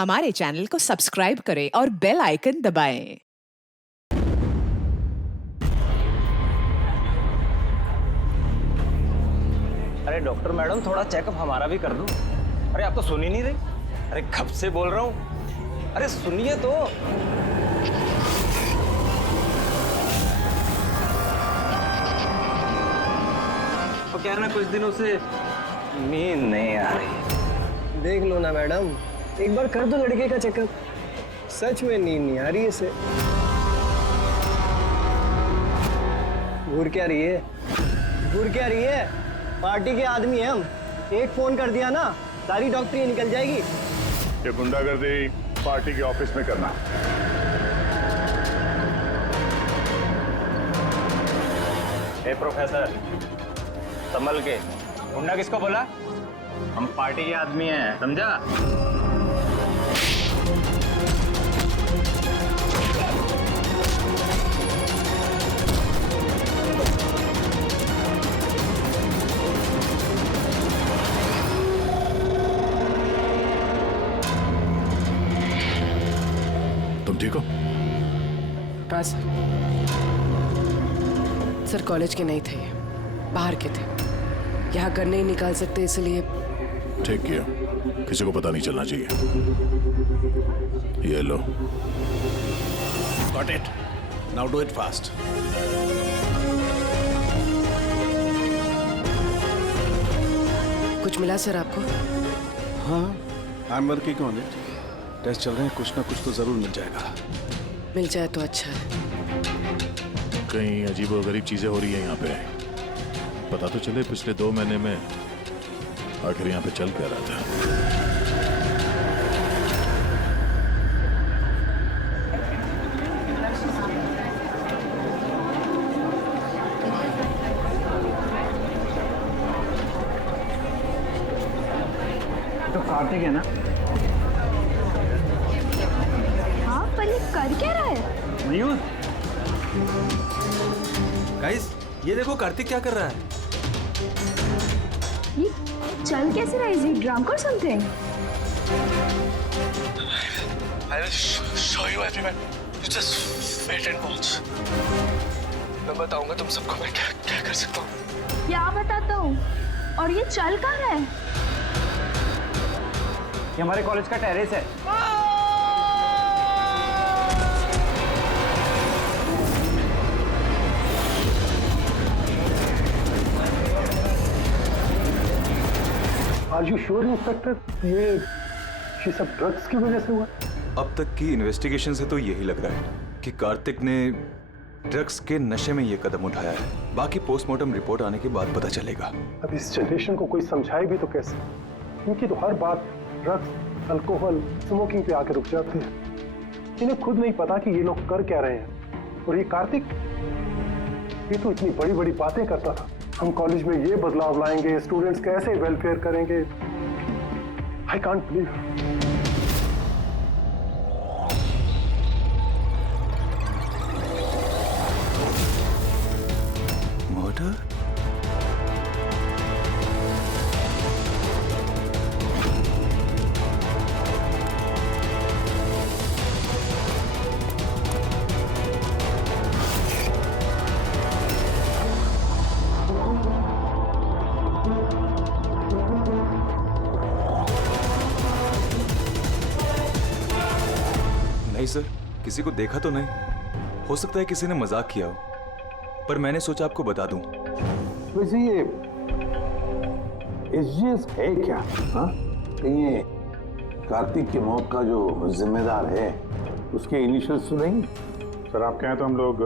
हमारे चैनल को सब्सक्राइब करें और बेल आइकन दबाएं। अरे डॉक्टर मैडम, थोड़ा चेकअप हमारा भी कर दो। अरे आप तो सुन ही नहीं रही। अरे कब से बोल रहा हूँ, अरे सुनिए तो। तो क्या है ना, कुछ दिनों से नींद नहीं आ रही। देख लो ना मैडम, एक बार कर दो लड़के का चेकअप। सच में नींद नहीं आ रही है इसे। घूर क्या रही है? घूर क्या रही है? पार्टी के आदमी हैं हम। एक फोन कर दिया ना, सारी डॉक्टरी निकल जाएगी। ये गुंडागर्दी पार्टी के ऑफिस में करना। ए प्रोफेसर, संभल के। गुंडा किसको बोला? हम पार्टी के आदमी हैं, समझा? तुम ठीक हो? हाँ सर, कॉलेज के नहीं थे, ये बाहर के थे। यहाँ घर नहीं निकाल सकते, इसलिए। ठीक किया, किसी को पता नहीं चलना चाहिए। ये लो। Got it. Now do it fast. कुछ मिला सर आपको? हाँ, I'm working on it. Test चल रहे हैं, कुछ ना कुछ तो जरूर मिल जाएगा। मिल जाए तो अच्छा है। कहीं अजीबोगरीब चीजें हो रही हैं यहाँ पे। पता तो चले पिछले 2 महीने में आखिर यहाँ पे चल क्या रहा था। तो कार्तिक है ना? हाँ, पर ये कर क्या रहा है? मयूर, गाइस, ये देखो कार्तिक क्या कर रहा है। ये चल कैसे रहा है? इज ही ड्रंक और something? I will show you everyone. You just wait and watch. मैं बताऊंगा तुम सबको मैं क्या क्या कर सकता हूँ। क्या बताता हूँ? और ये चल कहाँ रहा है? ये हमारे कॉलेज का टेरेस है। Are you sure, inspector? ये सब ड्रग्स की वजह से हुआ? अब तक की इन्वेस्टिगेशन से तो यही लग रहा है कि कार्तिक ने ड्रग्स के नशे में ये कदम उठाया है। बाकी पोस्टमार्टम रिपोर्ट आने के बाद पता चलेगा। अब इस जनरेशन को कोई समझाए भी तो कैसे? इनकी तो हर बात ड्रग्स, अल्कोहल, स्मोकिंग पे आके रुक जाती है। इन्हें खुद नहीं पता कि ये लोग कर क्या रहे हैं। और ये कार्तिक, ये तो इतनी बड़ी बड़ी बातें करता था। हम कॉलेज में ये बदलाव लाएंगे, स्टूडेंट्स कैसे वेलफेयर करेंगे। I can't believe. मर्डर? नहीं सर, किसी को देखा तो नहीं। हो सकता है किसी ने मजाक किया हो, पर मैंने सोचा आपको बता दूं। वैसे ये एसजीएस है क्या? हाँ, ये कार्तिक की मौत का जो जिम्मेदार है उसके इनिशियल्स सुनेंगे? सर आप कहें तो हम लोग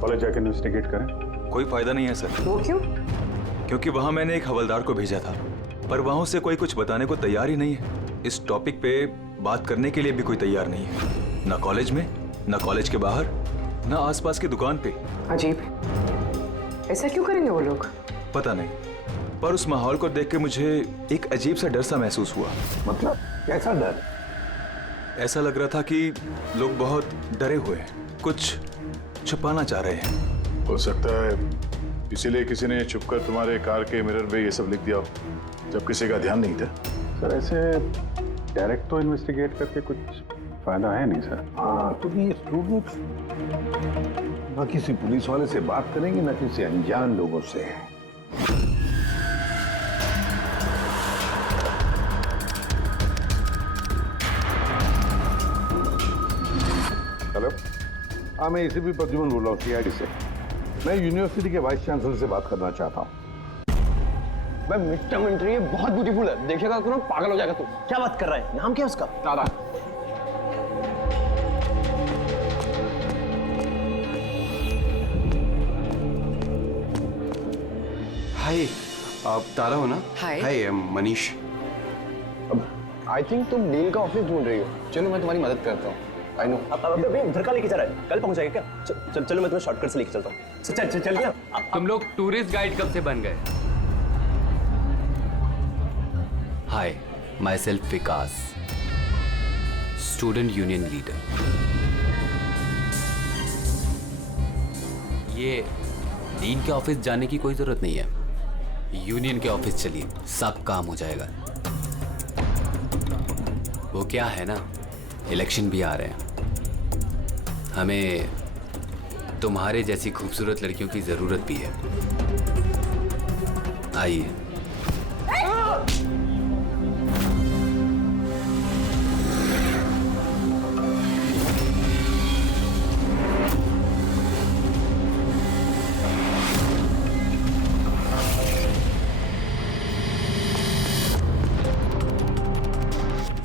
कॉलेज जाकर इन्वेस्टिगेट करें। कोई फायदा नहीं है सर। वो क्यों? क्योंकि वहां मैंने एक हवलदार को भेजा था, पर वहां से कोई कुछ बताने को तैयार ही नहीं है। इस टॉपिक पे बात करने के लिए भी कोई तैयार नहीं है, ना कॉलेज में, ना कॉलेज के बाहर, ना आसपास की दुकान पे। अजीब, ऐसा क्यों करेंगे वो लोग? पता नहीं, पर उस माहौल को देख के मुझे एक अजीब सा डर सा महसूस हुआ। मतलब कैसा डर? ऐसा लग रहा था कि लोग बहुत डरे हुए हैं, कुछ छुपाना चाह रहे हैं। हो सकता है इसीलिए किसी ने छुपकर तुम्हारे कार के मिरर पे ये सब लिख दिया हो, जब किसी का ध्यान नहीं था। सर ऐसे डायरेक्ट तो इन्वेस्टिगेट करके कुछ फायदा है नहीं सर। हाँ, तो ये स्टूडेंट्स ना किसी पुलिस वाले से बात करेंगे ना किसी अनजान लोगों से। हेलो, हाँ मैं एसीपी प्रद्युमन बोल रहा हूँ सीआईडी से। मैं यूनिवर्सिटी के वाइस चांसलर से बात करना चाहता हूँ। भाई मिस्टर मिलिट्री बहुत ब्यूटीफुल है, देखेगा तो ना पागल हो जाएगा तू। क्या बात कर रहा है? नाम क्या है उसका? तारा। हाय, आप तारा हो ना? हाय। हाय, मनीष। आई थिंक तुम डील का ऑफिस ढूंढ रही हो। चलो मैं तुम्हारी मदद करता हूँ। I know. अब अभी उधर का लेके जा रहा है, कल पहुंचाएगा क्या? चलो मैं तुम्हें शॉर्टकट से लेके चलता हूँ। चल क्या? तुम लोग टूरिस्ट गाइड कब से बन गए? Hi, myself Vikas, student union leader. ये डीन के ऑफिस जाने की कोई जरूरत नहीं है, यूनियन के ऑफिस चलिए, सब काम हो जाएगा। वो क्या है ना, इलेक्शन भी आ रहे हैं, हमें तुम्हारे जैसी खूबसूरत लड़कियों की जरूरत भी है। आइए।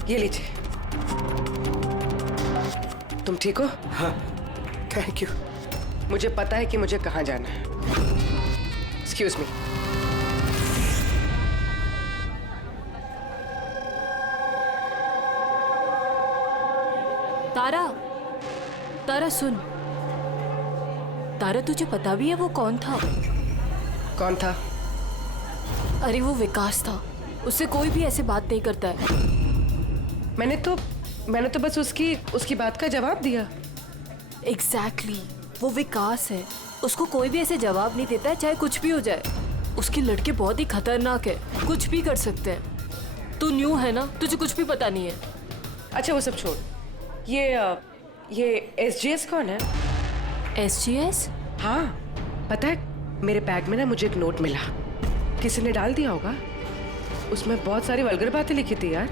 ये लीजिए। तुम ठीक हो? हाँ, थैंक यू। मुझे पता है कि मुझे कहाँ जाना है। Excuse me. तारा, तारा सुन। तारा तुझे पता भी है वो कौन था? कौन था? अरे वो विकास था, उससे कोई भी ऐसे बात नहीं करता है। मैंने तो बस उसकी बात का जवाब दिया। एग्जैक्टली, वो विकास है, उसको कोई भी ऐसे जवाब नहीं देता है, चाहे कुछ भी हो जाए। उसके लड़के बहुत ही खतरनाक है, कुछ भी कर सकते हैं। तू न्यू है ना, तुझे कुछ भी पता नहीं है। अच्छा वो सब छोड़, ये एसजीएस कौन है? एसजीएस? हाँ, पता है मेरे बैग में ना मुझे एक नोट मिला, किसी ने डाल दिया होगा। उसमें बहुत सारी वल्गर बातें लिखी थी यार।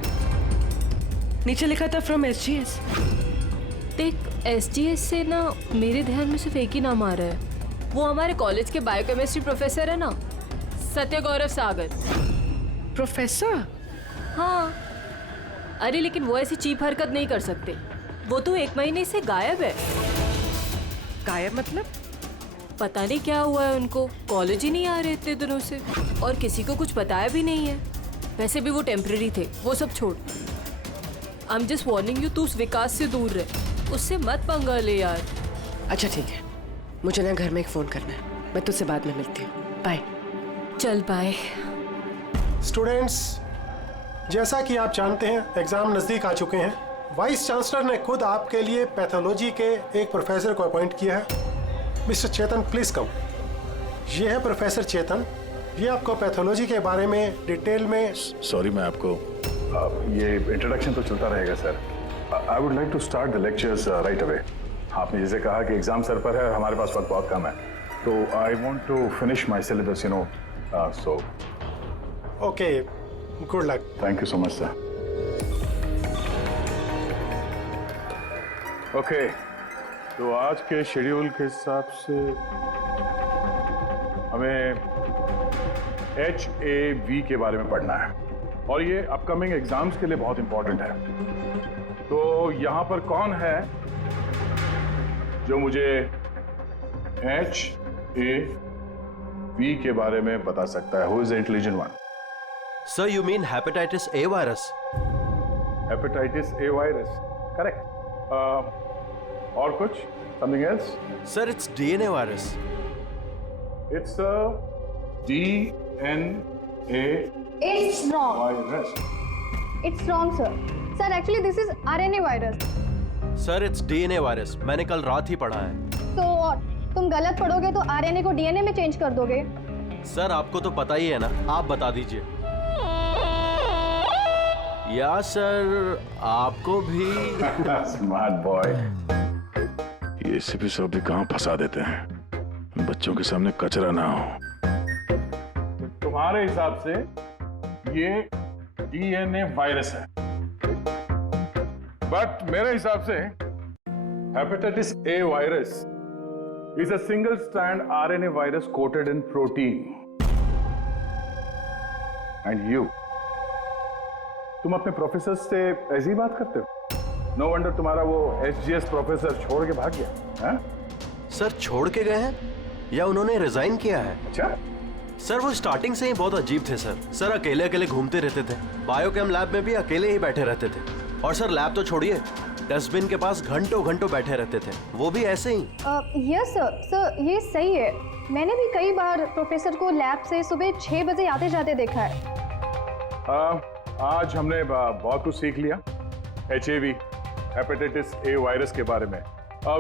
नीचे लिखा था फ्रॉम एसजीएस। देख, एसजीएस से ना मेरे ध्यान में सिर्फ एक ही नाम आ रहा है। वो हमारे कॉलेज के बायोकेमिस्ट्री प्रोफेसर है ना, सत्य गौरव सागर। प्रोफेसर? हाँ। अरे लेकिन वो ऐसी चीप हरकत नहीं कर सकते। वो तो 1 महीने से गायब है। गायब मतलब? पता नहीं क्या हुआ है उनको, कॉलेज ही नहीं आ रहे इतने दिनों से, और किसी को कुछ बताया भी नहीं है। वैसे भी वो टेम्पररी थे, वो सब छोड़। I am just warning you, तू उस विकास से दूर रहे, उससे मत पंगा ले यार। अच्छा ठीक है, मुझे ना घर में एक फोन करना है, मैं तुझसे बाद में मिलती हूँ। बाय। चल बाय। स्टूडेंट्स, जैसा कि आप जानते हैं एग्जाम नजदीक आ चुके हैं। वाइस चांसलर ने खुद आपके लिए पैथोलॉजी के एक प्रोफेसर को अपॉइंट किया है। Mister Chetan, please come. ये है प्रोफेसर चेतन, ये आपको पैथोलॉजी के बारे में डिटेल में। सॉरी, मैं आपको ये इंट्रोडक्शन तो चलता रहेगा sir. I would like to start the lectures right away. आपने जैसे कहा कि एग्जाम सर पर है और हमारे पास वक्त बहुत कम है, तो I want to finish my syllabus, you know, so okay, good luck. Thank you so much sir. Okay, तो आज के शेड्यूल के हिसाब से हमें HAV के बारे में पढ़ना है, और ये अपकमिंग एग्जाम्स के लिए बहुत इंपॉर्टेंट है। तो यहां पर कौन है जो मुझे HAV के बारे में बता सकता है? Who is the intelligent one? Sir, you mean hepatitis A virus? Hepatitis A virus, correct. और कुछ? Something else? Sir, it's DNA virus. It's DNA It's wrong. virus. It's wrong, sir. Sir, actually this is RNA virus. Sir, it's DNA virus, मैंने कल रात ही पढ़ा है। तो और तुम गलत पढ़ोगे तो RNA को DNA में चेंज कर दोगे। सर, आपको तो पता ही है ना, आप बता दीजिए। या सर आपको भी। Smart boy. ये एसीपी साहब भी कहाँ फंसा देते हैं, बच्चों के सामने कचरा ना हो। तुम्हारे हिसाब से ये डीएनए वायरस है, बट मेरे हिसाब से hepatitis A virus is a single strand RNA virus quoted in protein. And you, तुम अपने प्रोफेसर से ऐसी बात करते हो? नो वंडर तुम्हारा वो एसजीएस प्रोफेसर छोड़ के भाग गया है? सर छोड़ के गए हैं या उन्होंने रिजाइन किया है? अच्छा सर वो स्टार्टिंग से ही बहुत अजीब थे सर। सर अकेले अकेले घूमते रहते थे, बायोकेम लैब में भी अकेले ही बैठे रहते थे। और सर लैब तो छोड़िए, डस्टबिन के पास घंटों घंटों बैठे रहते थे, वो भी ऐसे ही। यस सर, ये सही है। मैंने भी कई बार प्रोफेसर को लैब से सुबह 6 बजे आते जाते देखा है। आज हमने बहुत कुछ सीख लिया HIV, हेपेटाइटिस ए वायरस के बारे में।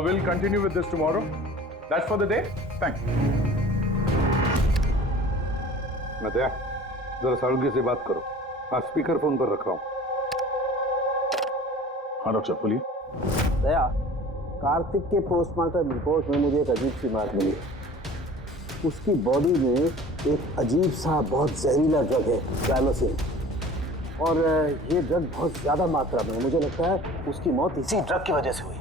Will continue with this tomorrow. That's for the day. Thank you. Nadia, जरा सालुंगी से बात करो। हाँ, स्पीकर फोन पर रख रहा हूँ। हाँ डॉक्टर बोलिए। दया, कार्तिक के पोस्टमार्टम रिपोर्ट में मुझे एक अजीब सी बात मिली। उसकी बॉडी में एक अजीब सा बहुत जहरीला ड्रग है, ट्राइलोसिन, और ये ड्रग बहुत ज्यादा मात्रा में। मुझे लगता है उसकी मौत इसी ड्रग की वजह से हुई।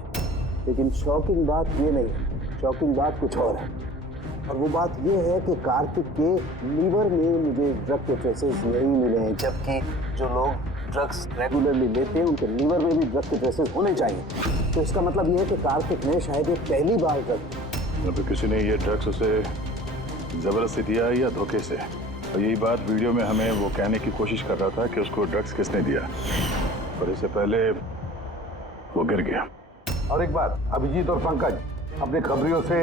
लेकिन शॉकिंग बात ये नहीं है, शॉकिंग बात कुछ और है। और वो बात ये है कि कार्तिक के लीवर में मुझे ड्रग के ट्रेसेस नहीं मिले हैं, जबकि जो लोग ड्रग्स रेगुलरली लेते हैं उनके लीवर में भी ड्रग के ट्रेसेस होने चाहिए। तो इसका मतलब ये है कि कार्तिक ने शायद ये पहली बार ड्रग, या फिर किसी ने ये ड्रग्स उसे जबरदस्ती दिया या धोखे से। और यही बात वीडियो में हमें वो कहने की कोशिश कर रहा था कि उसको ड्रग्स किसने दिया, पर इससे पहले वो गिर गया। और एक बात, अभिजीत और पंकज अपने खबरियों से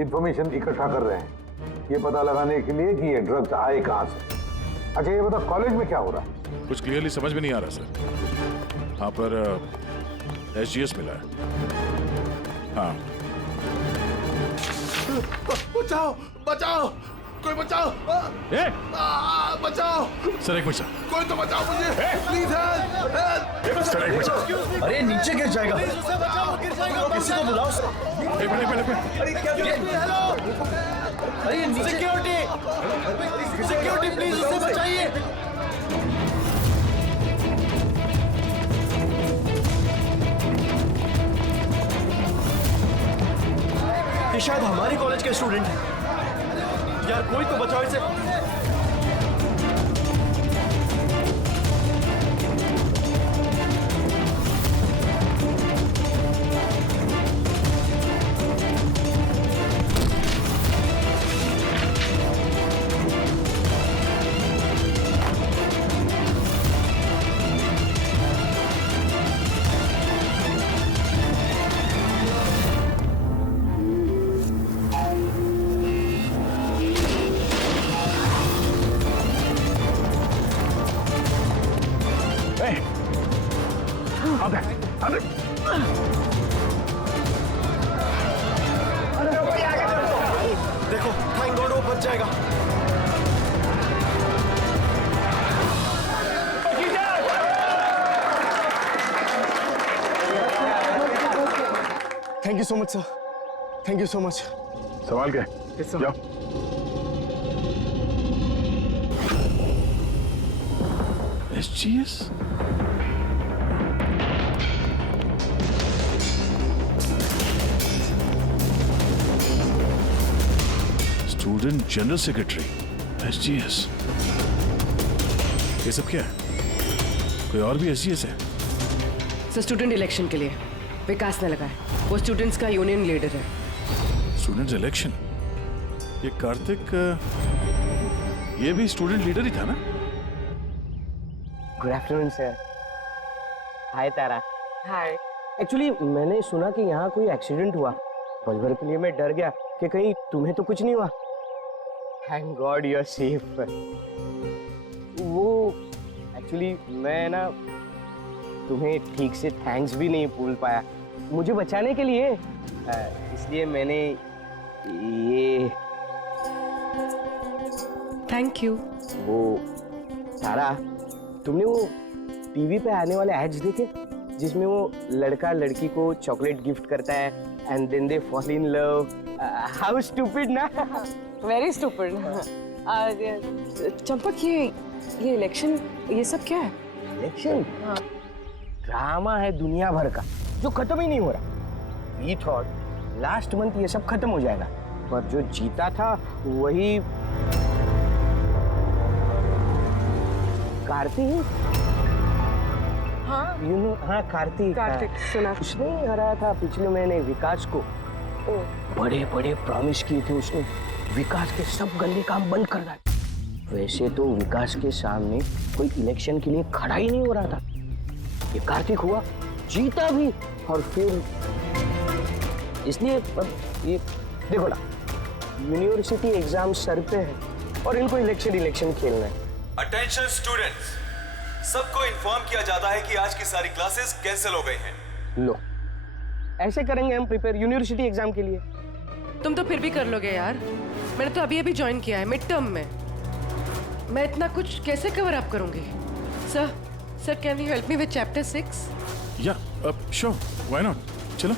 इंफॉर्मेशन इकट्ठा कर रहे हैं ये पता लगाने के लिए कि ये ड्रग्स आए कहाँ से। अच्छा ये बताओ, कॉलेज में क्या हो रहा है? कुछ क्लियरली समझ में नहीं आ रहा सर। हाँ पर SGS मिला है। हाँ। बचाओ बचाओ, कोई बचाओ। बचाओ सर एक मिनट। कोई तो बचाओ मुझे, प्लीज हेल्प। सर एक मिनट। अरे नीचे गिर जाएगा, किसी को बुलाओ सर। एक मिनट। अरे क्या अरे सिक्योरिटी प्लीज उसे बचाइए। ये शायद हमारे कॉलेज के स्टूडेंट हैं यार, कोई तो बचाओ इसे। देखो, थैंक गॉड वो बच जाएगा। Thank you so much sir, thank you so much. संभाल के जाओ। SGS? Student general secretary SGS। ये सब क्या है? कोई और भी SGS है? सर स्टूडेंट इलेक्शन के लिए विकास ने लगाया। वो स्टूडेंट्स का यूनियन लीडर है। Student election? ये कार्तिक ये भी स्टूडेंट लीडर ही था ना? Good afternoon sir. Hi Tara. Hi. Actually मैंने सुना कि यहाँ कोई एक्सीडेंट हुआ। पल भर के लिए मैं डर गया कि कहीं तुम्हें तो कुछ नहीं हुआ। Thank God you are safe. वो एक्चुअली मैं ना तुम्हें ठीक से थैंक्स भी नहीं बोल पाया मुझे बचाने के लिए, इसलिए मैंने ये। Thank you. वो तारा, तुमने वो टीवी पे आने वाले एड्स देखे जिसमें वो लड़का लड़की को चॉकलेट गिफ्ट करता है and then they fall in love? How stupid ना। Very stupid. चंपक, ये इलेक्शन, ये सब क्या है? इलेक्शन ड्रामा है दुनिया भर का जो खत्म ही नहीं हो रहा। वी थॉट लास्ट मंथ ये सब खत्म हो जाएगा, पर जो जीता था वही कार्तिक। हाँ, यू नो, हाँ कार्तिक। सुना। उसने हराया था पिछले महीने विकास को। बड़े बड़े प्रॉमिस किए थे उसने, विकास के सब गंदे काम बंद कर डाले। वैसे तो विकास के सामने कोई इलेक्शन के लिए खड़ा ही नहीं हो रहा था। ये कार्तिक हुआ, जीता भी, और फिर इसलिए ये देखो ना, यूनिवर्सिटी एग्जाम सर पे है और इनको इलेक्शन खेलना है। अटेंशन स्टूडेंट्स, सबको इन्फॉर्म किया जाता है कि आज की सारी क्लासेस कैंसिल हो गई हैं। लो, ऐसे करेंगे हम प्रिपेयर यूनिवर्सिटी एग्जाम के लिए। तुम तो फिर भी कर लोगे यार। मैंने तो अभी ज्वाइन किया है मिड टर्म में। मैं इतना कुछ कैसे कवर अप करूंगी? Sir can you help me with chapter 6? या श्योर, व्हाई नॉट, चलो।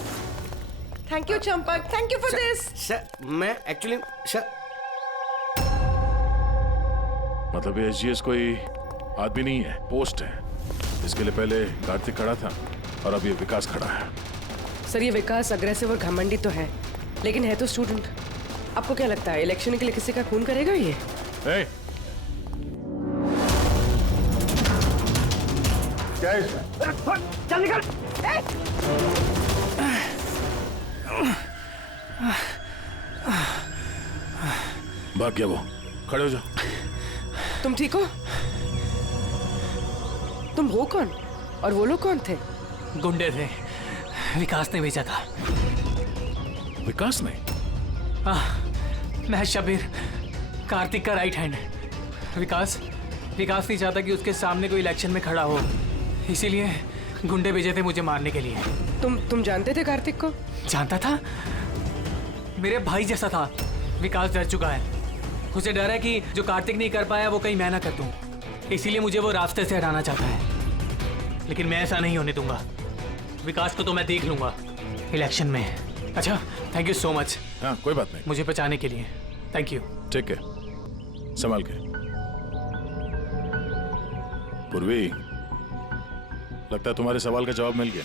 Thank you Champak, thank you for this. Sir मैं एक्चुअली सर, मतलब ये एसजीएस कोई आदमी नहीं है, पोस्ट है। इसके लिए पहले कार्तिक खड़ा था और अब ये विकास खड़ा है। सर ये विकास अग्रेसिव और घमंडी तो है, लेकिन है तो स्टूडेंट। आपको क्या लगता है इलेक्शन के लिए किसी का खून करेगा ये? hey! क्या है इसमें? चल निकल। भाग गया वो, खड़े हो जाओ। तुम ठीक हो? तुम हो कौन और वो लोग कौन थे? गुंडे थे, विकास ने भेजा था। विकास ने? मैं शबीर, कार्तिक का राइट हैंड। विकास नहीं चाहता कि उसके सामने कोई इलेक्शन में खड़ा हो, इसीलिए गुंडे भेजे थे मुझे मारने के लिए। तुम जानते थे कार्तिक को? जानता था, मेरे भाई जैसा था। विकास डर चुका है, उसे डर है कि जो कार्तिक नहीं कर पाया वो कहीं मैं ना कर दूं, इसीलिए मुझे वो रास्ते से हटाना चाहता है। लेकिन मैं ऐसा नहीं होने दूंगा। विकास को तो मैं देख लूंगा इलेक्शन में। अच्छा, थैंक यू सो मच। हाँ, कोई बात नहीं, मुझे बचाने के लिए थैंक यू। ठीक है, संभाल के। पूर्वी, लगता है तुम्हारे सवाल का जवाब मिल गया।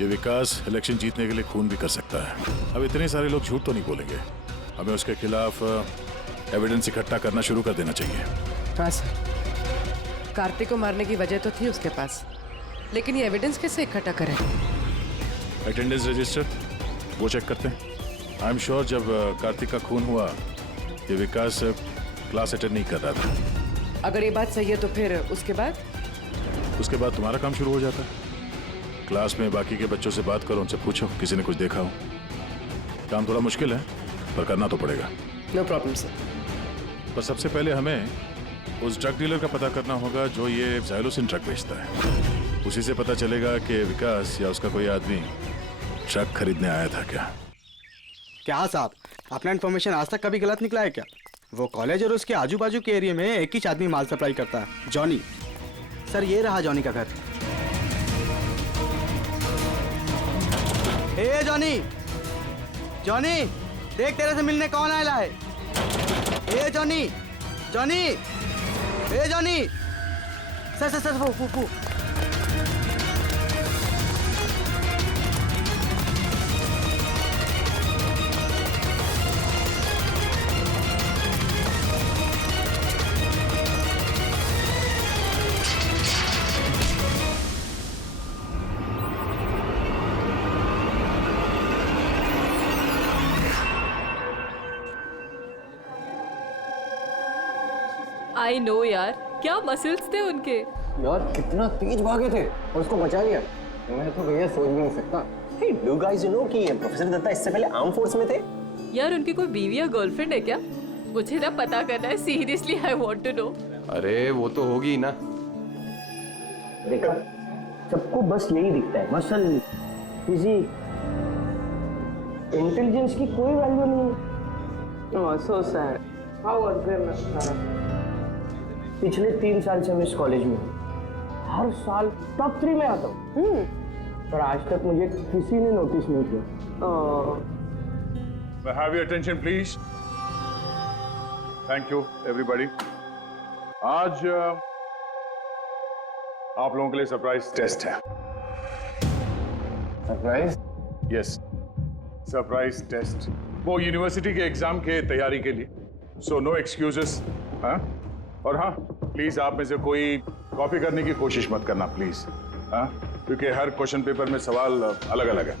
ये विकास इलेक्शन जीतने के लिए खून भी कर सकता है। अब इतने सारे लोग झूठ तो नहीं बोलेंगे, हमें उसके खिलाफ एविडेंस इकट्ठा करना शुरू कर देना चाहिए। हाँ सर, कार्तिक को मारने की वजह तो थी उसके पास, लेकिन ये एविडेंस कैसे इकट्ठा करें? अटेंडेंस रजिस्टर वो चेक करते हैं। आई एम श्योर जब कार्तिक का खून हुआ ये विकास क्लास अटेंड नहीं कर रहा था। अगर ये बात सही है तो फिर उसके बाद तुम्हारा काम शुरू हो जाता है। क्लास में बाकी के बच्चों से बात करो, उनसे पूछो किसी ने कुछ देखा हो। काम थोड़ा मुश्किल है पर करना तो पड़ेगा। No problem sir. पर सबसे पहले हमें उस ड्रग डीलर का पता करना होगा जो ये ज़ाइलोसिन ड्रग बेचता है। उसी से पता चलेगा कि विकास या उसका कोई आदमी ड्रग खरीदने आया था क्या साहब, अपना इन्फॉर्मेशन आज तक कभी गलत निकला है क्या? वो कॉलेज और उसके आजू बाजू के एरिया में एक ही आदमी माल सप्लाई करता है, जॉनी। सर ये रहा जॉनी का घर। ए जॉनी, जॉनी देख तेरे से मिलने कौन आया है? ए जॉनी, जॉनी, ए जॉनी। सर वो आई नो यार, क्या मसल्स थे उनके। यार कितना तेज भागे थे और उसको बचा लिया। मैं तो भैया सोच भी नहीं सकता। Hey, do you guys know कि प्रोफेसर दत्ता इससे पहले आर्म फोर्स में थे? यार उनकी कोई बीवी या गर्लफ्रेंड है क्या? मुझे ना पता करना है, seriously I want to know. अरे वो तो होगी ही ना। देखा, सबको बस यही दिखता है, मसल, फिजिक, इंटेलिजेंस की कोई वैल्यू नहीं है। ओह सो सैड, हाउ अनफेयर। पिछले 3 साल से मैं इस कॉलेज में हूँ। हर साल टॉप 3 में आता हूँ। पर आज तक मुझे किसी ने नोटिस नहीं किया। Have your attention, please. Thank you, everybody. आज आप लोगों के लिए सरप्राइज टेस्ट है। सरप्राइज? Yes, surprise test. वो यूनिवर्सिटी के एग्जाम के तैयारी के लिए। So no excuses. हाँ? और हाँ, प्लीज आप में से कोई कॉपी करने की कोशिश मत करना, प्लीज। हाँ? क्योंकि हर क्वेश्चन पेपर में सवाल अलग अलग है।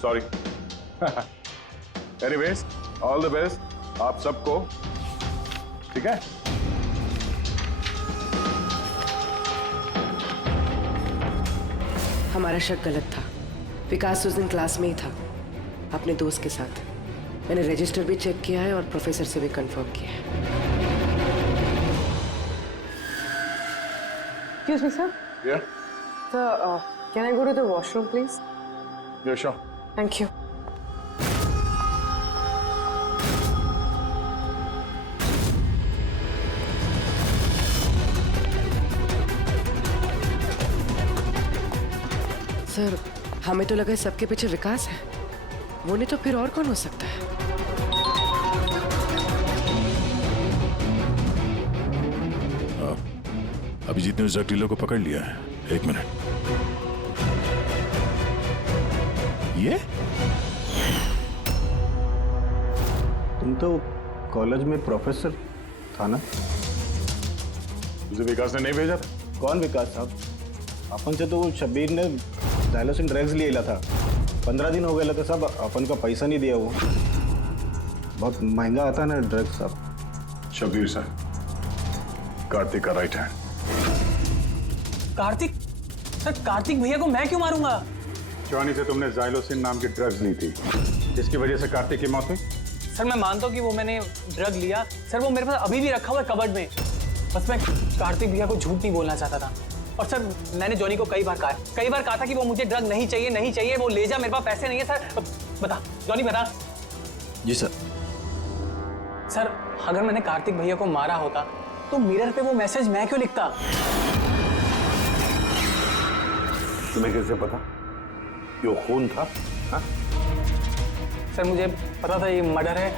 Sorry. Anyways, all the best आप सबको। ठीक है? हमारा शक गलत था। विकास उस दिन क्लास में ही था अपने दोस्त के साथ। मैंने रजिस्टर भी चेक किया है और प्रोफेसर से भी कंफर्म किया है। Excuse me, sir. Yeah? Sir, can I go to the washroom, please? Yeah, sure. Thank you. Sir, हमें तो लगा सबके पीछे विकास है। वो नहीं तो फिर और कौन हो सकता है? अभिजीत ने उस ड्रग डीलर को पकड़ लिया है। 1 मिनट। ये तुम तो कॉलेज में प्रोफेसर था ना? तुझे विकास ने नहीं भेजा था? कौन विकास साहब? अपन से तो शब्बीर ने डायलोसिन ड्रग्स ले था। 15 दिन हो गए थे साहब, अपन का पैसा नहीं दिया। वो बहुत महंगा आता है ना ड्रग्स साहब। शब्बीर सर, कार्तिक का right hand. Kartik? Sir, Kartik भैया को मैं क्यों मारूंगा? जॉनी से तुमने जाइलोसिन नाम की ड्रग्स ली थी, जिसकी वजह से कार्तिक की मौत हुई। सर, मैं मानता हूँ कि वो मैंने ड्रग लिया। सर, वो मेरे पास अभी भी रखा हुआ है कबर्ड में। बस मैं कार्तिक भैया को झूठ नहीं बोलना चाहता था। और सर, मैंने जॉनी को कई बार कहा था कि वो मुझे ड्रग नहीं चाहिए, वो ले जा, मेरे पास पैसे नहीं है। सर बता जॉनी, बता। जी सर। सर, अगर मैंने कार्तिक भैया को मारा होता तो मिरर पे वो मैसेज मैं क्यों लिखता? तुम्हें कैसे पता कि वो खून था? हा? सर, मुझे पता था ये मर्डर है,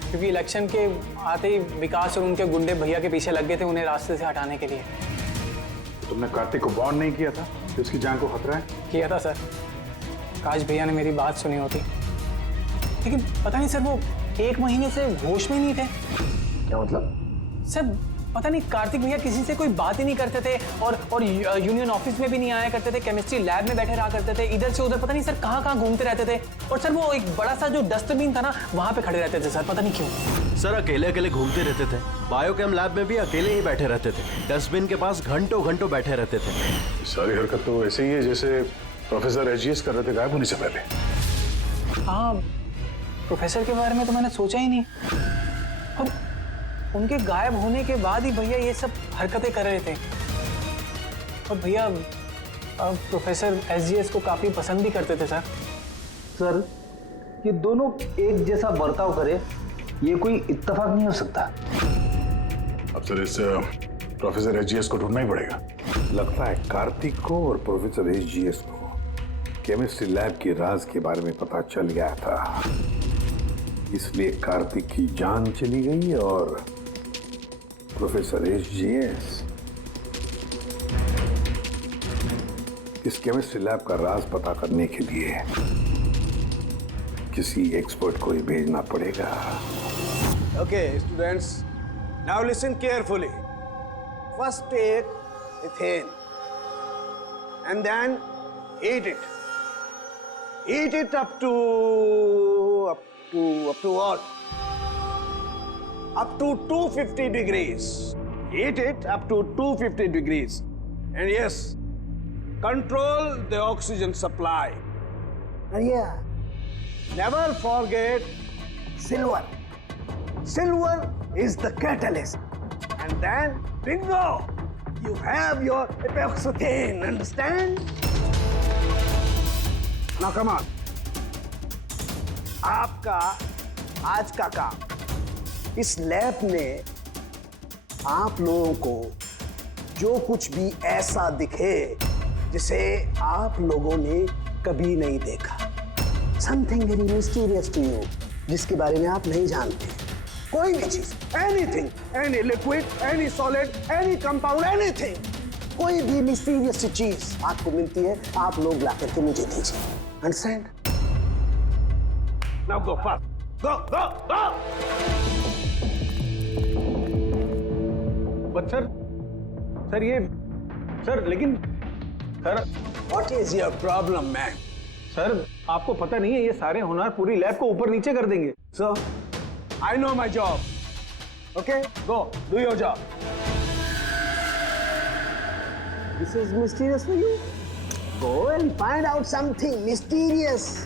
क्योंकि इलेक्शन के आते ही विकास और उनके गुंडे भैया के पीछे लग गए थे उन्हें रास्ते से हटाने के लिए। तुमने कार्तिक को वार्न नहीं किया था कि उसकी जान को खतरा है? किया था सर। काश भैया ने मेरी बात सुनी होती। लेकिन पता नहीं सर, वो 1 महीने से होश में नहीं थे। क्या मतलब? सर, पता नहीं, कार्तिक भैया किसी से कोई बात ही नहीं करते थे और यूनियन ऑफिस में भी नहीं आया करते थे। केमिस्ट्री लैब में बैठे रहा करते थे, इधर से उधर पता नहीं सर कहाँ घूमते रहते थे। और सर, वो एक बड़ा सा जो डस्टबिन था ना, वहां पे खड़े रहते थे सर, पता नहीं क्यों। सर, अकेले घूमते रहते थे। बायोकेम लैब में भी अकेले ही बैठे रहते थे। डस्टबिन के पास घंटों बैठे रहते थे। सारी हरकत तो ऐसे ही है जैसे प्रोफेसर एचजीएस कर रहे थे गायब होने से पहले। हाँ, प्रोफेसर के बारे में तो मैंने सोचा ही नहीं। और उनके गायब होने के बाद ही भैया ये सब हरकतें कर रहे थे। और भैया प्रोफेसर एचजीएस को काफी पसंद भी करते थे सर। सर, ये दोनों एक जैसा बर्ताव करे, ये कोई इत्तेफाक नहीं हो सकता। अब सर, इस प्रोफेसर एचजीएस को ढूंढना ही पड़ेगा। लगता है कार्तिक को और प्रोफेसर एचजीएस को केमिस्ट्री लैब के राज के बारे में पता चल गया था, इसलिए कार्तिक की जान चली गई और प्रोफेसर एचजीएस इस केमिस्ट्री लैब का राज पता करने के लिए किसी एक्सपर्ट को ही भेजना पड़ेगा। Okay, students, now listen carefully. First take ethane and then heat it. Heat it up to what? Up to 250 degrees. Heat it up to 250 degrees. And yes, control the oxygen supply. And yeah, never forget silver. Silver is the catalyst. And then, bingo! You have your epoxythane, understand? Now come on. आपका आज का काम, इस lab ने आप लोगों को जो कुछ भी ऐसा दिखे जिसे आप लोगों ने कभी नहीं देखा, something very mysterious to you, जिसके बारे में आप नहीं जानते, कोई भी चीज, anything, any liquid, any solid, any compound, anything, कोई भी मिस्टीरियस चीज आपको मिलती है, आप लोग ला करके मुझे दीजिए। Understand? Now go fast, go go go. But sir ये सर, लेकिन sir, what is your problem man? Sir आपको पता नहीं है ये सारे होनहार पूरी लैब को ऊपर नीचे कर देंगे। So I know my job, okay, go do your job. This is mysterious for you, go and find out something mysterious.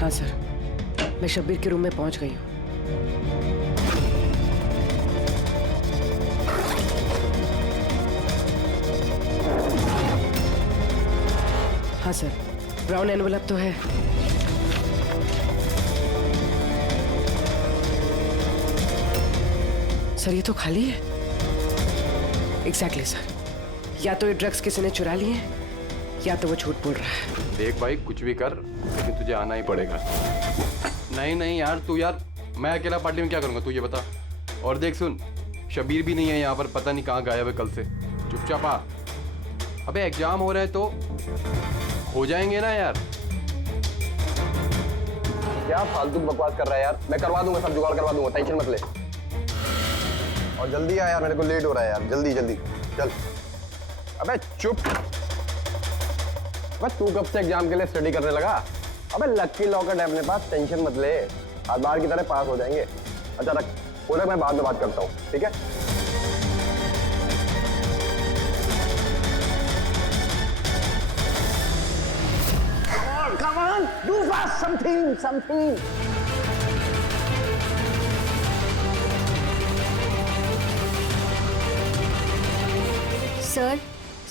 हाँ सर, मैं शब्बीर के रूम में पहुंच गई हूँ। हाँ सर, ब्राउन एनवलप तो है। सर ये तो खाली है। एग्जैक्टली सर, या तो ये ड्रग्स किसी ने चुरा लिए हैं या तो वो झूठ बोल रहा है। देख भाई, कुछ भी कर लेकिन तुझे आना ही पड़ेगा। नहीं नहीं यार, तू यार, मैं अकेला पार्टी में क्या करूंगा तू ये बता। और देख सुन, शबीर भी नहीं है यहाँ पर, पता नहीं कहाँ गायब है कल से। चुपचाप आ। अबे एग्जाम हो रहा है तो हो जाएंगे ना यार। क्या फालतू बकवास कर रहा है यार, मैं करवा दूंगा, सब जुगाड़ करवा दूंगा, टेंशन मत ले। और जल्दी आ यार, मेरे को लेट हो रहा है यार, जल्दी जल्दी चल। अबे चुप, बस तू कब से एग्जाम के लिए स्टडी करने लगा? अबे लकी लॉकेट है अपने पास, टेंशन मत ले, आज बार की तरह पास हो जाएंगे। अच्छा रख, बोले मैं बाद में बात करता हूँ, ठीक है? Come on, do fast, something.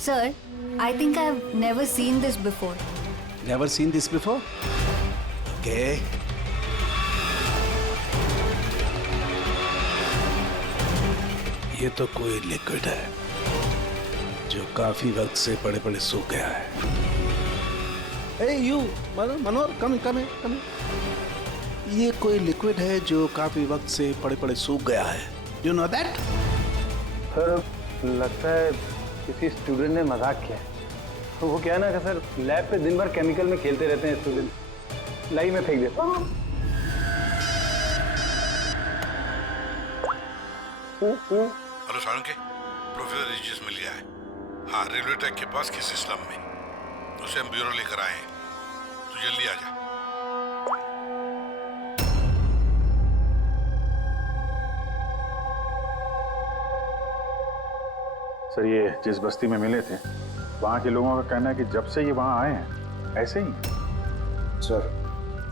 Sir, I think I've never seen this before. Never seen this before? Okay. ये तो कोई लिक्विड है जो काफी वक्त से पड़े पड़े सूख गया है। Hey you, Manohar, come here. ये कोई लिक्विड है जो काफी वक्त से पड़े पड़े सूख गया है। You know that? सर लगता है किसी स्टूडेंट ने मजाक किया है। तो वो क्या है ना कि सर, लैब पे दिन भर केमिकल में खेलते रहते हैं स्टूडेंट, लाई में फेंक देता हूँ। हेलो सारंगे, प्रोफेसर रिजियस मिल गया है। हाँ, रेलवे ट्रैक के पास किसी स्लम में, उसे हम ब्यूरो लेकर आए हैं, तो जल्दी आ जा। सर ये जिस बस्ती में मिले थे, वहाँ के लोगों का कहना है कि जब से ये वहाँ आए हैं ऐसे ही। सर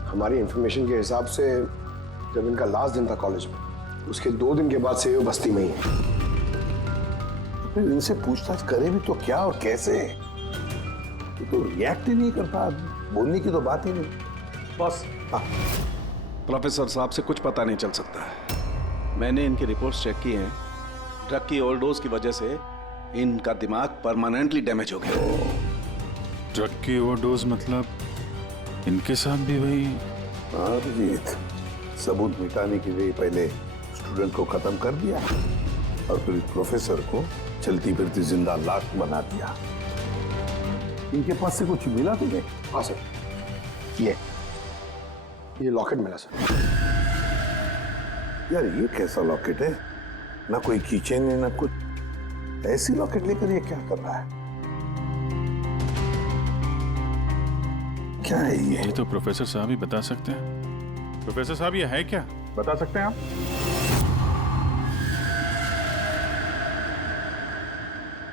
हमारी इंफॉर्मेशन के हिसाब से जब इनका लास्ट दिन था कॉलेज में, उसके 2 दिन के बाद से ये बस्ती में ही है। तो फिर इनसे पूछताछ करें भी तो क्या और कैसे? ये तो रिएक्ट ही नहीं करता, बोलने की तो बात ही नहीं। बस प्रोफेसर साहब से कुछ पता नहीं चल सकता है। मैंने इनकी रिपोर्ट्स चेक की हैं। ड्रग की ओवरडोज की वजह से इनका दिमाग परमानेंटली डैमेज हो गया। ड्रग की ओवरडोज मतलब इनके साथ भी वही? हाँ अभिजीत, सबूत मिटाने के लिए पहले स्टूडेंट को खत्म कर दिया और फिर प्रोफेसर को चलती फिरती जिंदा लाश बना दिया। इनके पास से कुछ मिला तुम्हें? हाँ सर, ये लॉकेट मिला सर। यार ये कैसा लॉकेट है? ना कोई कीचेन है ना कुछ, ऐसी लॉकेट लेकर ये क्या कर रहा है? क्या है ये? ये तो प्रोफेसर साहब ही बता सकते हैं। प्रोफेसर साहब ये है क्या, बता सकते हैं आप?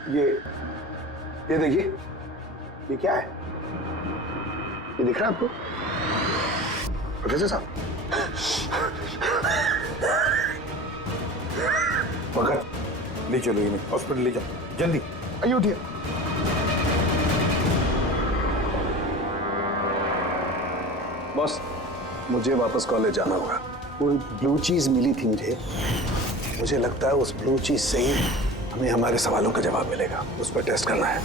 ये देखिए, ये क्या है? ये दिख रहा है आपको प्रोफेसर साहब? भगत ले चलो इन्हें हॉस्पिटल ले जाओ जल्दी। आइए उठिए। बॉस मुझे वापस कॉलेज जाना होगा। वो ब्लू चीज मिली थी मुझे लगता है उस ब्लू चीज से ही हमें हमारे सवालों का जवाब मिलेगा। उस पर टेस्ट करना है।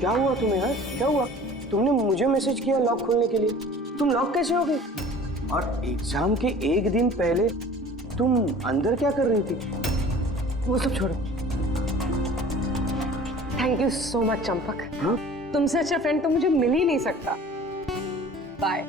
क्या हुआ तुम्हें यार? क्या हुआ? तुमने मुझे मैसेज किया लॉक खोलने के लिए, तुम लॉक कैसे हो गई? और एग्जाम के एक दिन पहले तुम अंदर क्या कर रही थी? वो सब छोड़ो। Thank you so much Champak. तुमसे अच्छा फ्रेंड तो मुझे मिल ही नहीं सकता। बाय।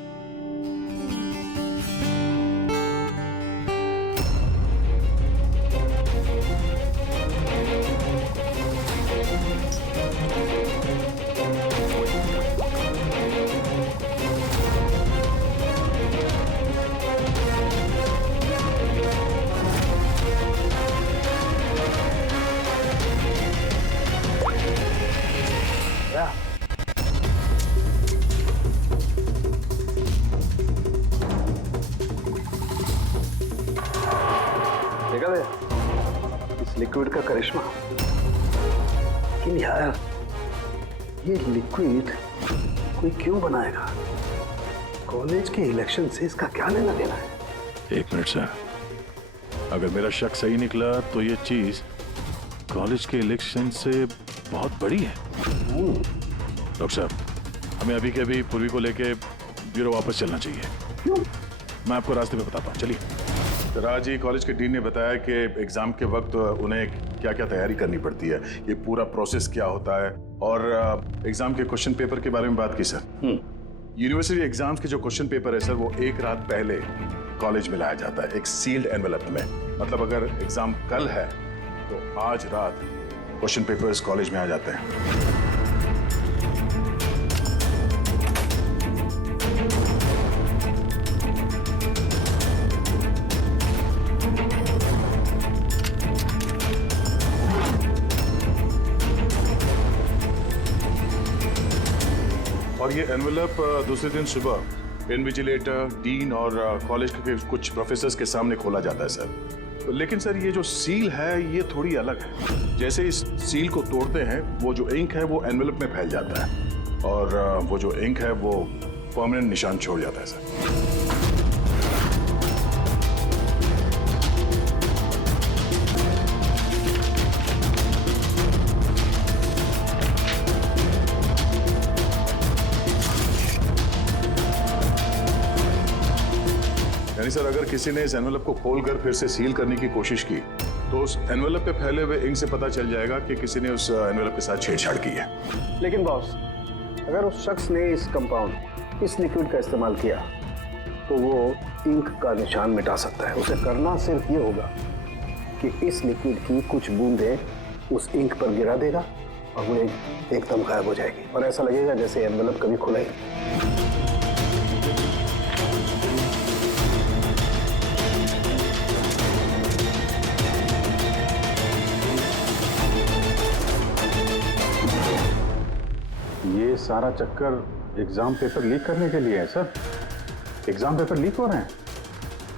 देखा इस लिक्विड का करिश्मा। लेकिन यार ये लिक्विड कोई क्यों बनाएगा? कॉलेज के इलेक्शन से इसका क्या लेना देना है? एक मिनट सर, अगर मेरा शक सही निकला तो ये चीज कॉलेज के इलेक्शन से बहुत बड़ी है। डॉक्टर साहब, हमें अभी के अभी पूर्वी को लेके ब्यूरो वापस चलना चाहिए। क्यों? मैं आपको रास्ते में बताता हूँ, चलिए। तो आज ही कॉलेज के डीन ने बताया कि एग्जाम के वक्त उन्हें क्या क्या तैयारी करनी पड़ती है, ये पूरा प्रोसेस क्या होता है, और एग्जाम के क्वेश्चन पेपर के बारे में बात की सर। यूनिवर्सिटी एग्जाम्स के जो क्वेश्चन पेपर है सर, वो एक रात पहले कॉलेज में लाया जाता है एक सील्ड एनवेलप में। मतलब अगर एग्जाम कल है तो आज रात क्वेश्चन पेपर्स कॉलेज में आ जाते हैं। और ये एनवेलप दूसरे दिन सुबह इन्विजिलेटर, डीन और कॉलेज के कुछ प्रोफेसर्स के सामने खोला जाता है सर। लेकिन सर ये जो सील है ये थोड़ी अलग है। जैसे इस सील को तोड़ते हैं, वो जो इंक है वो एनवेलप में फैल जाता है और वो जो इंक है वो परमानेंट निशान छोड़ जाता है सर। यानी सर अगर किसी ने इस एनवेलप को खोलकर फिर से सील करने की कोशिश की तो उस एनवेलप पे फैले हुए इंक से पता चल जाएगा कि किसी ने उस एनवेलप के साथ छेड़छाड़ की है। लेकिन बॉस, अगर उस शख्स ने इस कंपाउंड, इस लिक्विड का इस्तेमाल किया तो वो इंक का निशान मिटा सकता है। उसे करना सिर्फ ये होगा कि इस लिक्विड की कुछ बूंदें उस इंक पर गिरा देगा और वो एकदम गायब हो जाएगी और ऐसा लगेगा जैसे एनवेलप कभी खुला ही। ये सारा चक्कर एग्जाम पेपर लीक करने के लिए है सर। एग्जाम पेपर लीक हो रहे हैं।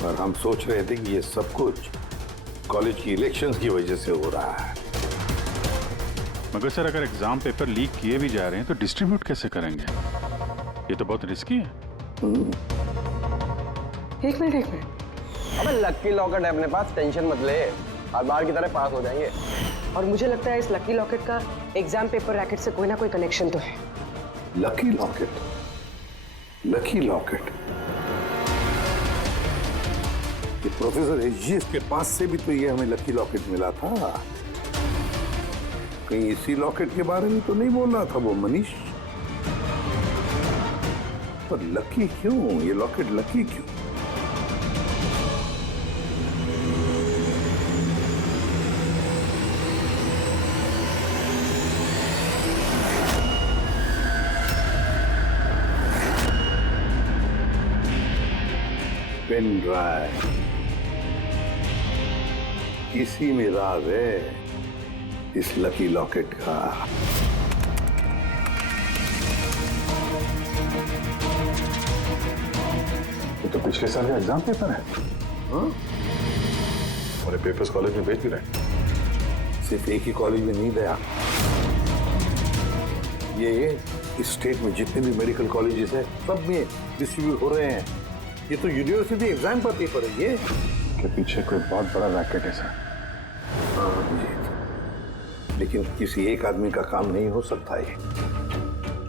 पर हम सोच रहे थे कि ये सब कुछ कॉलेज की इलेक्शंस की वजह से हो रहा है। मगर सर अगर एग्जाम पेपर लीक किए भी जा रहे हैं तो डिस्ट्रीब्यूट कैसे करेंगे? ये तो बहुत रिस्की है। एक मिनट। अबे लकी लॉकेट है अपने पास, टेंशन मत ले, हर बार की तरह पास हो जाएंगे। और मुझे लगता है इस लकी लॉकेट का एग्जाम पेपर रैकेट से कोई ना कोई कनेक्शन तो है। Lucky locket? Lucky locket? ये प्रोफेसर एजीएस के पास से भी तो ये हमें लकी लॉकेट मिला था। कहीं इसी लॉकेट के बारे में तो नहीं बोल रहा था वो मनीष? पर लकी क्यों? ये लॉकेट लकी क्यों? पेन ड्राइव, इसी में राज है इस लकी लॉकेट का। तो पिछले साल का एग्जाम पेपर है। हाँ? और ये पेपर्स कॉलेज में भेज भी रहे। सिर्फ एक ही कॉलेज में नहीं गया, ये इस स्टेट में जितने भी मेडिकल कॉलेजेस हैं सब में डिस्ट्रीब्यूट हो रहे हैं। ये तो यूनिवर्सिटी एग्जाम का पेपर है ये। के पीछे कोई बहुत बड़ा रैकेट है सर। हाँ जी, लेकिन किसी एक आदमी का काम नहीं हो सकता। ये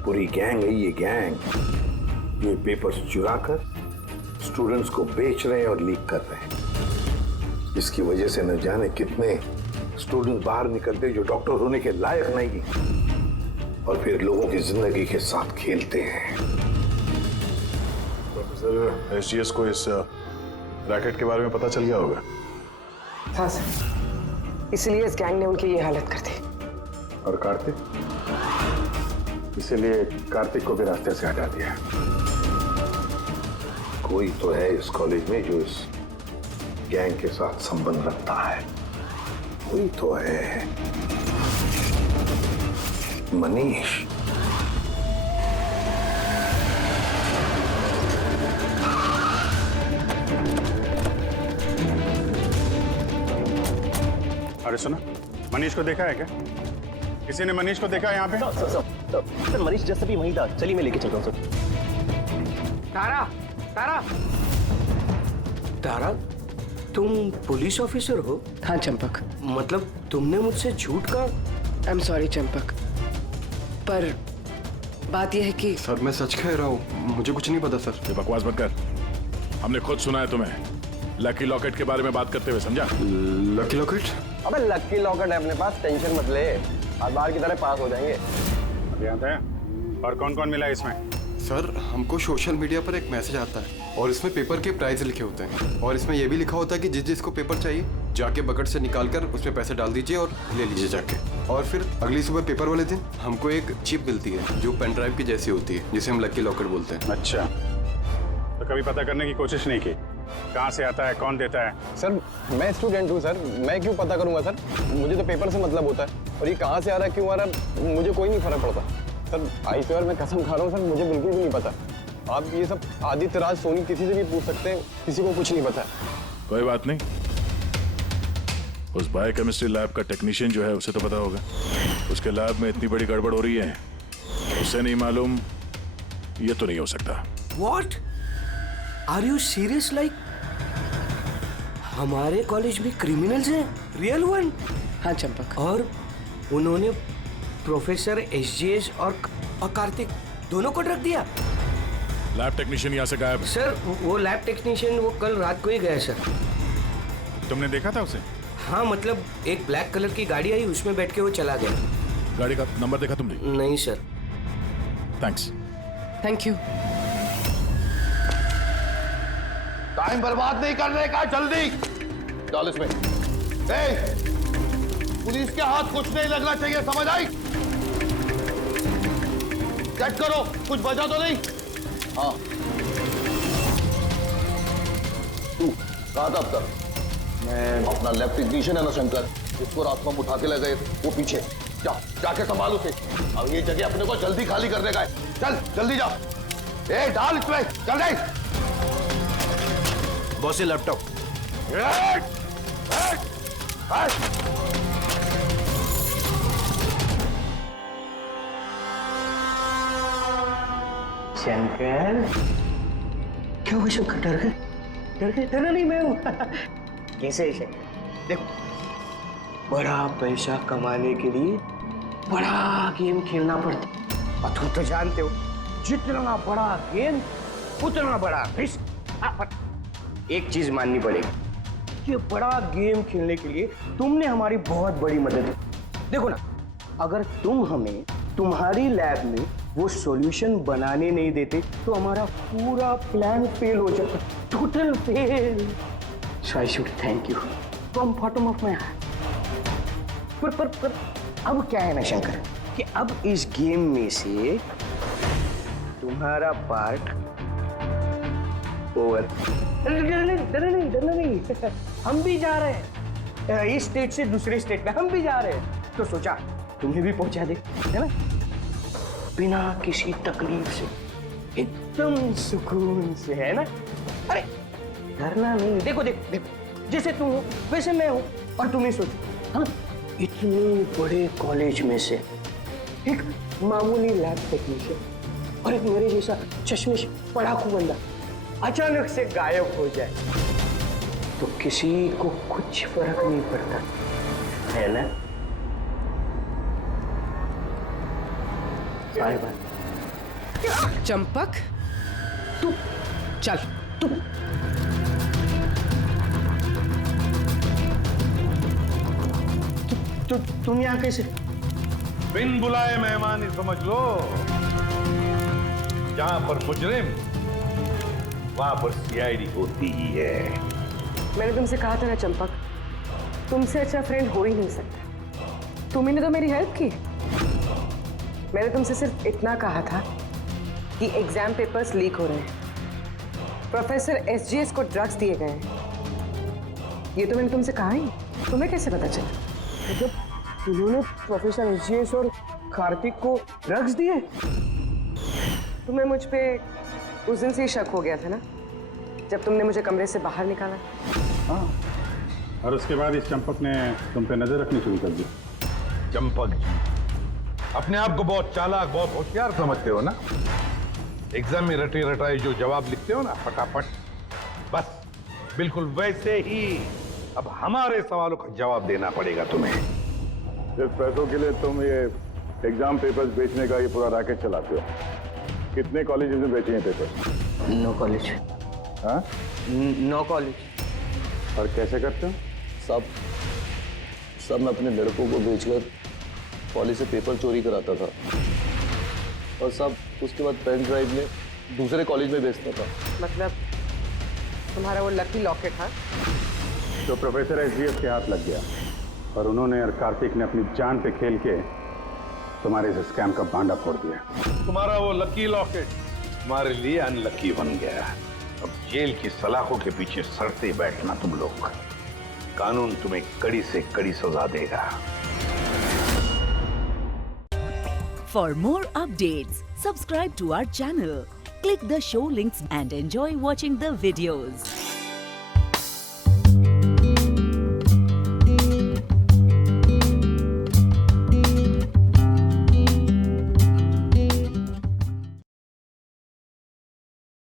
पूरी गैंग है, ये गैंग ये पेपर्स चुरा कर स्टूडेंट्स को बेच रहे हैं और लीक कर रहे हैं। इसकी वजह से न जाने कितने स्टूडेंट्स बाहर निकलते जो डॉक्टर होने के लायक नहीं और फिर लोगों की जिंदगी के साथ खेलते हैं। प्रोफेसर एसजीएस को इस रैकेट के बारे में पता चल गया होगा। हाँ सर, इसलिए इस गैंग ने उनकी ये हालत कर दी। और कार्तिक, इसीलिए कार्तिक को भी रास्ते से हटा दिया। कोई तो है इस कॉलेज में जो इस गैंग के साथ संबंध रखता है, कोई तो है। मनीष। अरे सुनो, मनीष को देखा है क्या? किसी ने मनीष को देखा है यहाँ पे? सर मनीष जैसे भी वहीं था। चलिए मैं लेके चल रहा हूँ सर। तारा, तारा, तारा, तुम पुलिस ऑफिसर हो? हाँ चंपक। मतलब तुमने मुझसे झूठ कहा? आई एम सॉरी चंपक, पर बात यह है कि सर मैं सच कह रहा हूँ, मुझे कुछ नहीं पता सर। ये बकवास मत कर, हमने खुद सुना है तुम्हें लकी लॉकेट के बारे में बात करते हुए, समझा? Lucky locket? अबे लकी लॉकेट है अपने पास, टेंशन मत ले, हर बार की तरह पास हो जाएंगे। अभी आता है। और कौन कौन मिला इसमें? सर हमको सोशल मीडिया पर एक मैसेज आता है और इसमें पेपर के प्राइस लिखे होते हैं और इसमें यह भी लिखा होता है कि जिस जिसको पेपर चाहिए जाके बकेट से निकाल कर उसमें पैसे डाल दीजिए और ले लीजिए जाके। और फिर अगली सुबह पेपर वाले दिन हमको एक चिप मिलती है जो पेन ड्राइव की जैसी होती है, जिसे हम लकी लॉकेट बोलते हैं। अच्छा, तो कभी पता करने की कोशिश नहीं की कहाँ से आता है, कौन देता है? सर मैं स्टूडेंट हूँ सर, मैं क्यों पता करूंगा सर? मुझे तो पेपर से मतलब होता है और ये कहाँ से आ रहा है, क्यों आ रहा है, मुझे कोई नहीं फर्क पड़ता सर। आई स्वेयर मैं कसम खा रहा हूँ सर, मुझे बिल्कुल भी नहीं पता। आप ये सब आदित्य राज सोनी किसी से भी पूछ सकते हैं, किसी को कुछ नहीं पता। कोई बात नहीं, उस बायोकेमिस्ट्री लैब का टेक्नीशियन जो है उसे तो पता होगा। उसके लैब में इतनी बड़ी गड़बड़ हो रही है, उसे नहीं मालूम, ये तो नहीं हो सकता। What? Are you serious? Like हमारे कॉलेज में क्रिमिनल्स हैं, रियल वन? हाँ चंपक। और उन्होंने प्रोफेसर एसजीएस और कार्तिक दोनों को रख दिया। लैब टेक्नीशियन यहाँ से गायब है। सर वो लैब टेक्नीशियन वो कल रात को ही गया सर। तुमने देखा था उसे? हाँ मतलब एक ब्लैक कलर की गाड़ी आई, उसमें बैठ के वो चला गया। गाड़ी का नंबर देखा तुमने? नहीं sir. Thanks. Thank you. Time बर्बाद नहीं करने का, जल्दी डाल इसमें। पुलिस के हाथ कुछ नहीं लगना चाहिए, समझ आई? चेक करो कुछ बचा तो नहीं। हाँ तू कहा था अब तक? मैं अपना लैब टेक्नीशियन है ना शंकर, जिसको रात में उठा के ले गए वो पीछे जाके संभाल उसे। अब ये जगह अपने को जल्दी खाली करने का है, चल जल्दी जा। डाल इसमें जल्दी। बॉस ये लैपटॉप। शंकर क्या हुआ? शंकर डर गए? डर गए? डरा नहीं मैं हूं। कैसे शंकर? देखो बड़ा पैसा कमाने के लिए बड़ा गेम खेलना पड़ता, और तुम तो जानते हो जितना बड़ा गेम उतना बड़ा रिस्क। एक चीज माननी पड़ेगी, ये बड़ा गेम खेलने के लिए तुमने हमारी बहुत बड़ी मदद की। देखो ना, अगर तुम हमें तुम्हारी लैब में वो सॉल्यूशन बनाने नहीं देते तो हमारा पूरा प्लान फेल हो जाता, total fail. So I should thank you from bottom of my heart. पर अब क्या है ना शंकर, कि अब इस गेम में से तुम्हारा पार्ट ओवर। डरना नहीं, हम भी जा रहे हैं इस स्टेट से दूसरे स्टेट में, हम भी जा रहे हैं, तो सोचा तुम्हें भी पहुंचा दे, है ना, बिना किसी तकलीफ से। एकदम सुकून से, है ना? अरे डरना नहीं। देखो देखो देखो, जैसे तू हो वैसे मैं हूँ। और तुम ही सोचो, हाँ, इतने बड़े कॉलेज में से एक मामूली लैब टेक्नीशियन और एक मेरे जैसा चश्मिश पढ़ाकू बंदा अचानक से गायब हो जाए तो किसी को कुछ फर्क नहीं पड़ता, है ना? Bye bye. चंपक, तू चल, तू तुम यहाँ कैसे? बिन बुलाए मेहमान ही समझ लो। जहां पर मुजरिम वहां पर सीआईडी होती ही है। मैंने तुमसे कहा था ना चंपक, तुमसे अच्छा फ्रेंड हो ही नहीं सकता। तुमने तो मेरी हेल्प की। मैंने तुमसे सिर्फ इतना कहा था कि एग्जाम पेपर्स लीक हो रहे हैं, प्रोफेसर एसजीएस को ड्रग्स दिए गए हैं। ये तो मैंने तुमसे कहा ही। तुम्हें कैसे पता चला? मतलब उन्होंने प्रोफेसर एसजीएस और कार्तिक को ड्रग्स दिए? तुम्हें मुझ पे उस दिन से ही शक हो गया था ना, जब तुमने मुझे कमरे से बाहर निकाला। हाँ, और उसके बाद इस चंपक ने तुम पे नजर रखनी शुरू कर दी। चंपक जी, अपने आप को बहुत चालाक, बहुत होशियार समझते हो ना? एग्जाम में रटे रटाए जो जवाब लिखते हो ना फटाफट, बस बिल्कुल वैसे ही अब हमारे सवालों का जवाब देना पड़ेगा तुम्हें। जिस पैसों के लिए तुम ये एग्जाम पेपर्स बेचने का ये पूरा रैकेट चलाते हो, कितने कॉलेजेस में बेचे हैं पेपर्स? 9 कॉलेज। हाँ? 9 कॉलेज। और कैसे करते हो? सब मैं अपने लड़कों को बेचकर कॉलेज से पेपर चोरी कराता था और सब उसके बाद पेन ड्राइव में दूसरे कॉलेज में बेचता था। मतलब तुम्हारा वो लकी लॉकेट, हाँ? तो प्रोफेसर एसजीएस के हाथ लग गया और उन्होंने और कार्तिक ने अपनी जान पे खेल के तुम्हारे इस स्कैम का भांडा फोड़ दिया। तुम्हारा वो लकी लॉकेट तुम्हारे लिए अनलकी बन गया। अब जेल की सलाखों के पीछे सड़ते बैठना तुम लोग। कानून तुम्हें कड़ी से कड़ी सजा देगा। For more updates, subscribe to our channel, click the show links and enjoy watching the videos.